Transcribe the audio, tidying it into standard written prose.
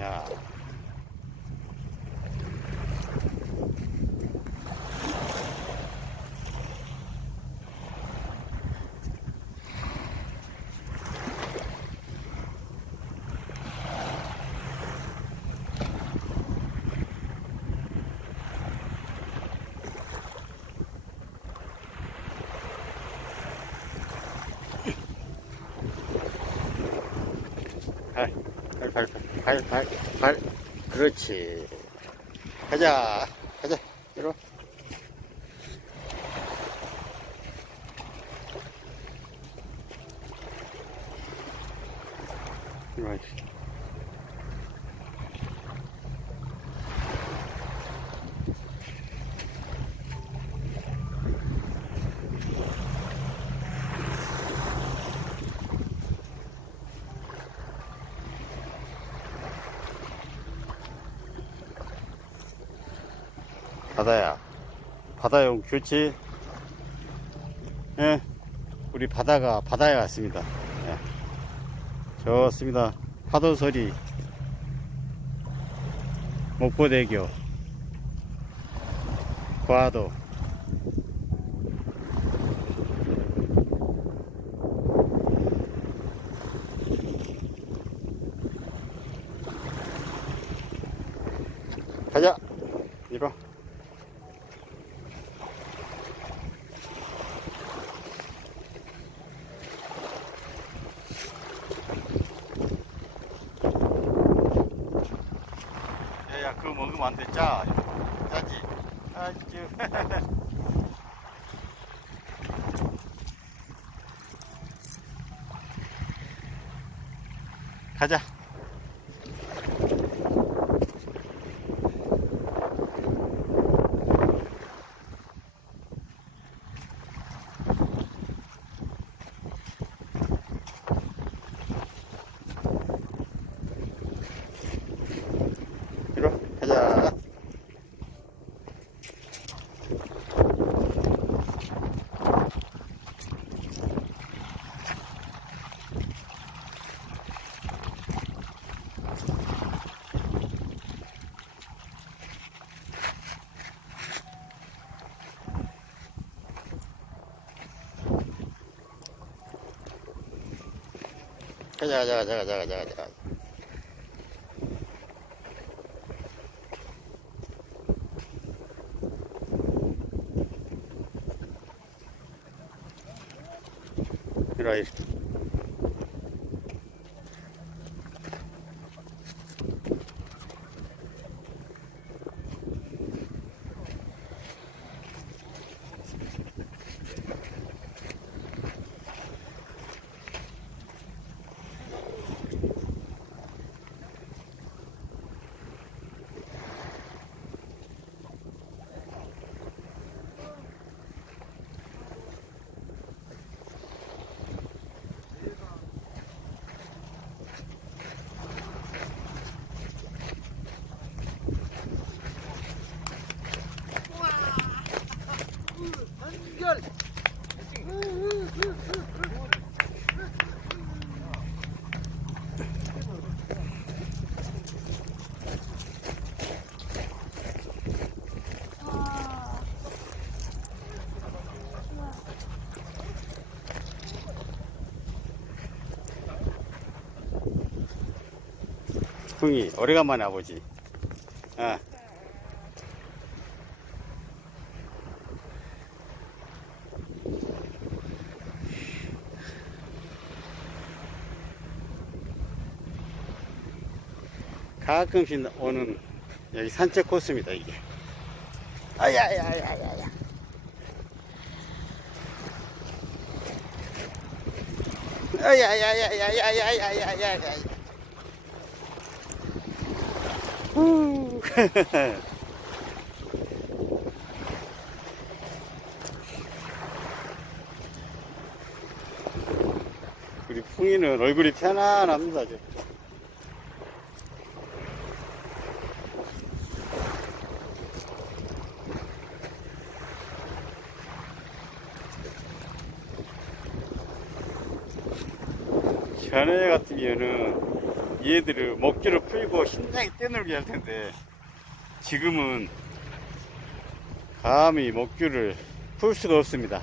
야. 발. 그렇지. 가자. 이리 와. 이리 와. 바다야. 바다용 좋지? 예. 우리 바다에 왔습니다. 예. 좋습니다. 파도 소리. 목포대교. 과도. 가자. 이리 와. 야, 그거 먹으면 안 돼. 짜지. 아주. 가자. 이리 와. 가자. 가자. 이리 와. 흥이 오래간만에 와보지. 어. 가끔씩 오는 여기 산책 코스입니다, 이게. 아야야야야야. 아야야야야야야야야야야. 우리 풍이는 얼굴이 편안합니다. 전에 같으면은 얘들을 먹줄을 풀고 신나게 떼놀게 할 텐데, 지금은 감히 먹줄을 풀 수가 없습니다.